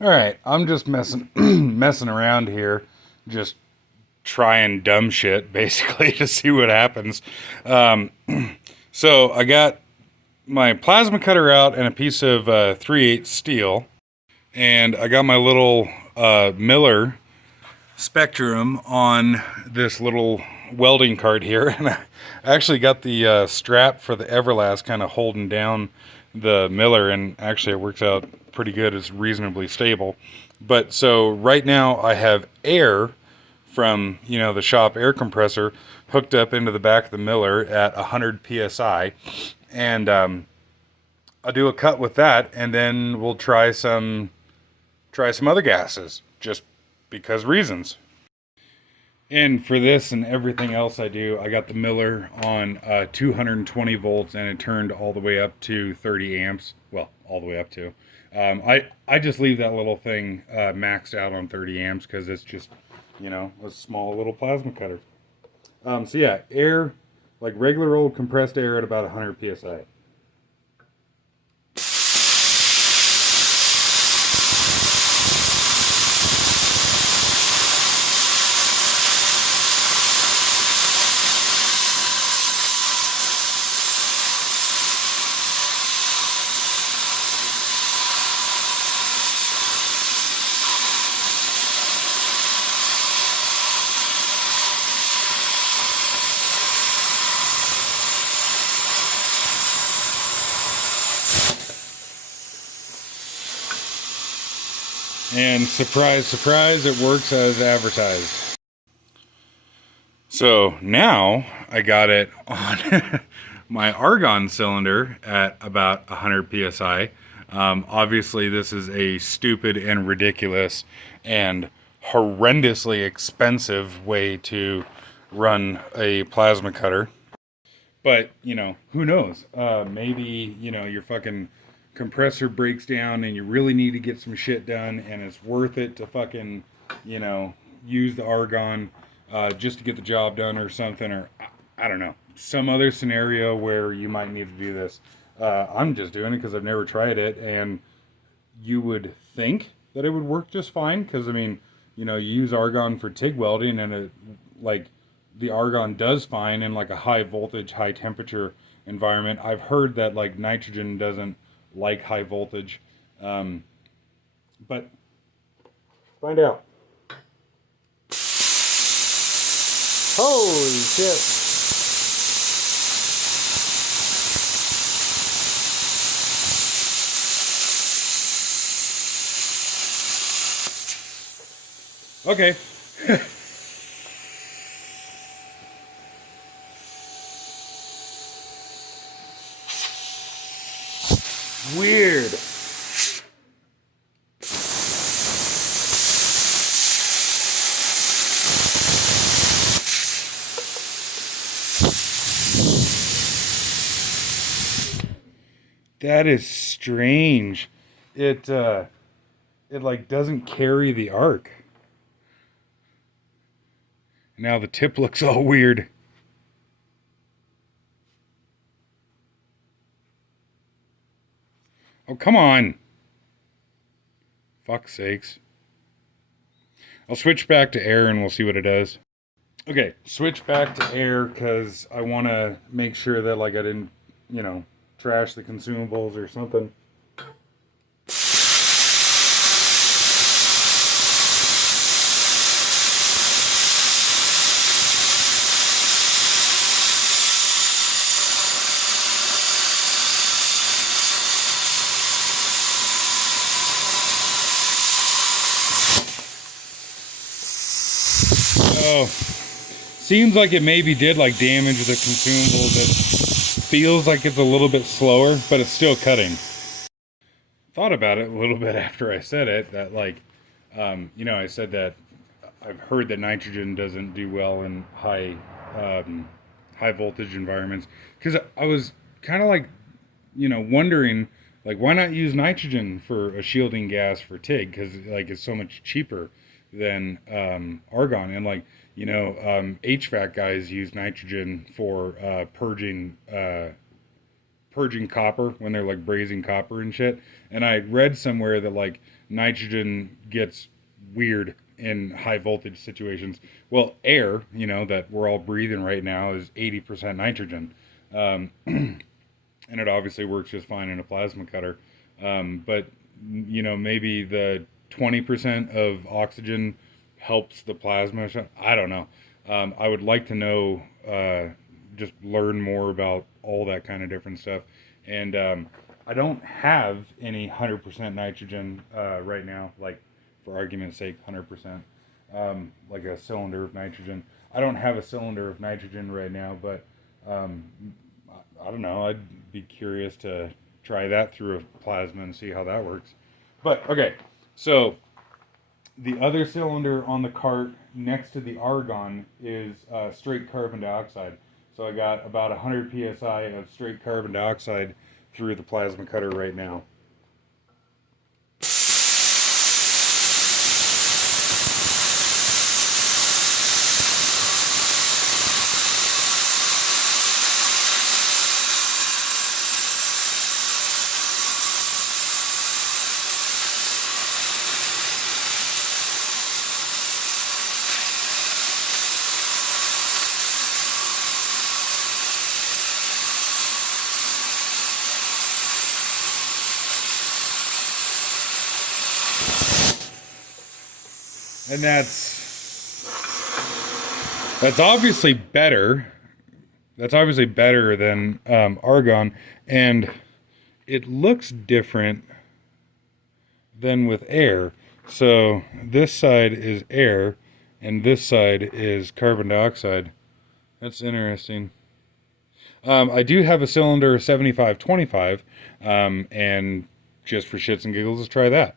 All right, I'm just messing messing around here, just trying dumb shit basically to see what happens. Um, so I got my plasma cutter out and a piece of 3/8 steel, and I got my little Miller Spectrum on this little welding cart here, and I actually got the strap for the Everlast kind of holding down the Miller, and actually it works out pretty good. It's reasonably stable. But so right now I have air from the shop air compressor hooked up into the back of the Miller at 100 psi, and I'll do a cut with that, and then we'll try some other gases just because reasons. And for this and everything else I do, I got the Miller on 220 volts, and it turned all the way up to 30 amps. Well, all the way up to. I just leave that little thing maxed out on 30 amps because it's just a small little plasma cutter. So yeah, air, like regular old compressed air at about 100 psi. And surprise, surprise, it works as advertised. So now I got it on my argon cylinder at about 100 psi. Obviously, this is a stupid and ridiculous and horrendously expensive way to run a plasma cutter. But, who knows? Maybe, your fucking compressor breaks down and you really need to get some shit done and it's worth it to fucking, you know, use the argon just to get the job done or something, or I don't know, some other scenario where you might need to do this. I'm just doing it because I've never tried it, and you would think that it would work just fine because, I mean, you use argon for TIG welding and it, like, the argon does fine in like a high voltage, high temperature environment. I've heard that like nitrogen doesn't like high voltage, um, but find out. Holy shit! Okay. Weird. That is strange. It like doesn't carry the arc. Now the tip looks all weird. Oh, come on. Fuck's sakes. I'll switch back to air and we'll see what it does. Okay, switch back to air because I want to make sure that like I didn't, trash the consumables or something. Oh, seems like it maybe did like damage the consumables. It feels like it's a little bit slower, but it's still cutting. Thought about it a little bit after I said it, that like, I said that I've heard that nitrogen doesn't do well in high voltage environments, because I was kind of like, wondering like why not use nitrogen for a shielding gas for TIG, because like it's so much cheaper than argon, and like HVAC guys use nitrogen for purging copper when they're like brazing copper and shit. And I read somewhere that like nitrogen gets weird in high voltage situations. Well, air, that we're all breathing right now is 80% nitrogen. And it obviously works just fine in a plasma cutter. But maybe the 20% of oxygen helps the plasma. I don't know. I would like to know, just learn more about all that kind of different stuff. And I don't have any 100% nitrogen right now, like for argument's sake, 100%, like a cylinder of nitrogen. I don't have a cylinder of nitrogen right now, but um, I don't know. I'd be curious to try that through a plasma and see how that works. But okay, so the other cylinder on the cart next to the argon is straight carbon dioxide. So I got about 100 psi of straight carbon dioxide through the plasma cutter right now. And that's obviously better. That's obviously better than argon, and it looks different than with air. So this side is air, and this side is carbon dioxide. That's interesting. I do have a cylinder 7525, and just for shits and giggles, let's try that.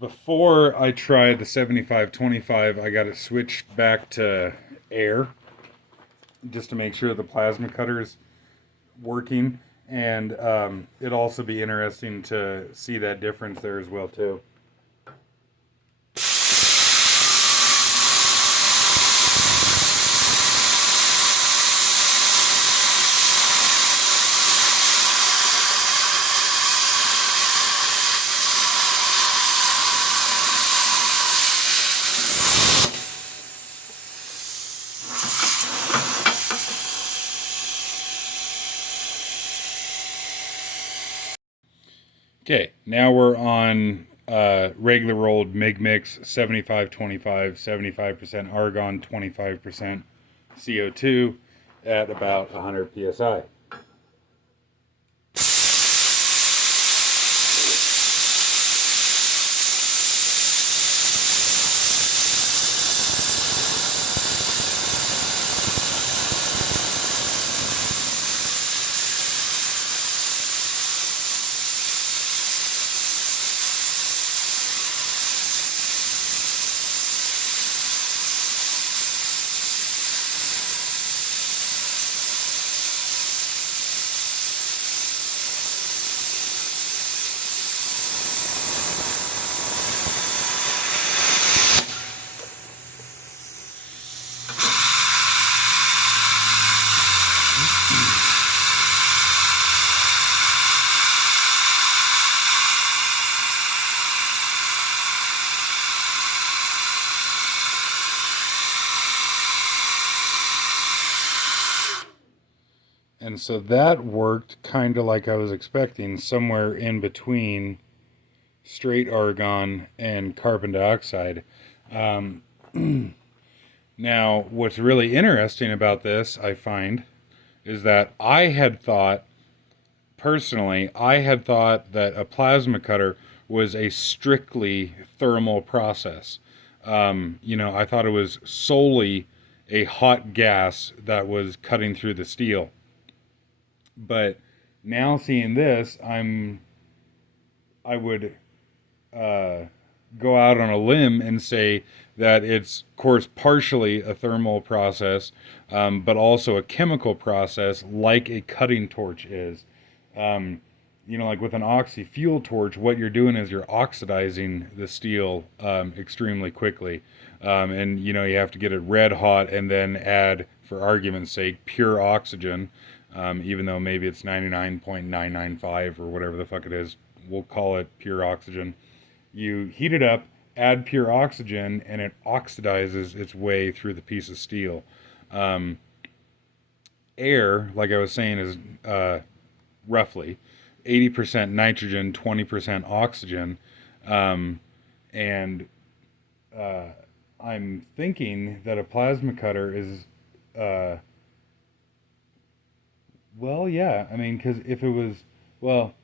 Before I tried the 7525, I got it switched back to air just to make sure the plasma cutter is working. And it'd also be interesting to see that difference there as well, too. Okay, now we're on regular old MIG mix 75-25, 75% argon, 25% CO2 at about 100 psi. And so that worked kind of like I was expecting, somewhere in between straight argon and carbon dioxide. Um, Now, what's really interesting about this, I find, is that I had thought that a plasma cutter was a strictly thermal process. I thought it was solely a hot gas that was cutting through the steel. But now seeing this, I would uh, go out on a limb and say that it's, of course, partially a thermal process, but also a chemical process like a cutting torch is. Um, like with an oxy fuel torch, what you're doing is you're oxidizing the steel extremely quickly. And you have to get it red hot and then add, for argument's sake, pure oxygen. even though maybe it's 99.995 or whatever the fuck it is. We'll call it pure oxygen. You heat it up, add pure oxygen, and it oxidizes its way through the piece of steel. Um, Air, like I was saying, is roughly 80% nitrogen, 20% oxygen. Um, and uh, I'm thinking that a plasma cutter is, uh, well, yeah. I mean, because if it was, well,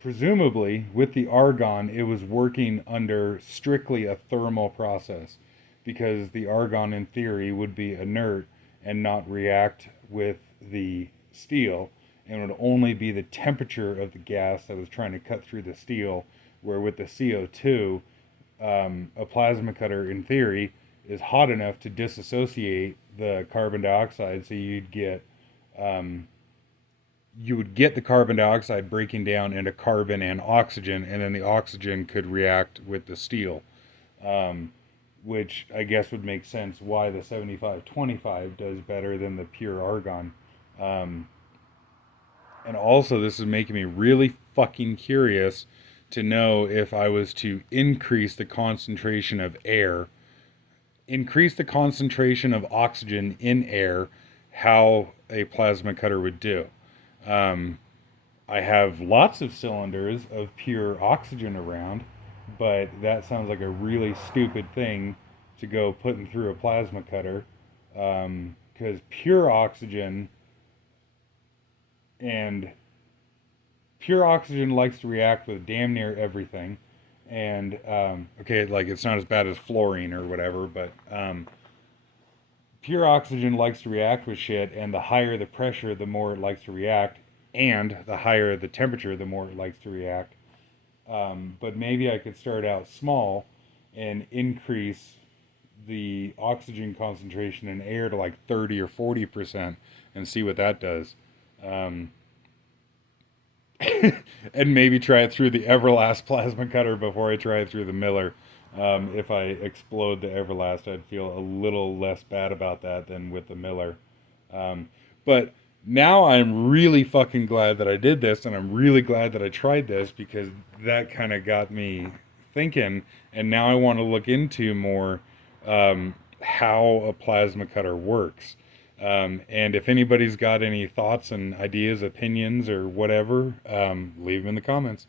presumably with the argon, it was working under strictly a thermal process because the argon, in theory, would be inert and not react with the steel, and would only be the temperature of the gas that was trying to cut through the steel. Where with the CO2, a plasma cutter, in theory, is hot enough to disassociate the carbon dioxide, so um, you would get the carbon dioxide breaking down into carbon and oxygen, and then the oxygen could react with the steel, um, which I guess would make sense why the 7525 does better than the pure argon. Um, and also, this is making me really fucking curious to know if I was to increase the concentration of air, increase the concentration of oxygen in air, how a plasma cutter would do. Um, I have lots of cylinders of pure oxygen around, but that sounds like a really stupid thing to go putting through a plasma cutter, because pure oxygen and pure oxygen likes to react with damn near everything. And okay, like it's not as bad as fluorine or whatever, but pure oxygen likes to react with shit, and the higher the pressure, the more it likes to react, and the higher the temperature, the more it likes to react. But maybe I could start out small and increase the oxygen concentration in air to like 30 or 40% and see what that does. Um, and maybe try it through the Everlast plasma cutter before I try it through the Miller. If I explode the Everlast, I'd feel a little less bad about that than with the Miller. But now I'm really fucking glad that I did this, and I'm really glad that I tried this because that kind of got me thinking. And now I want to look into more how a plasma cutter works. And if anybody's got any thoughts and ideas, opinions, or whatever, leave them in the comments.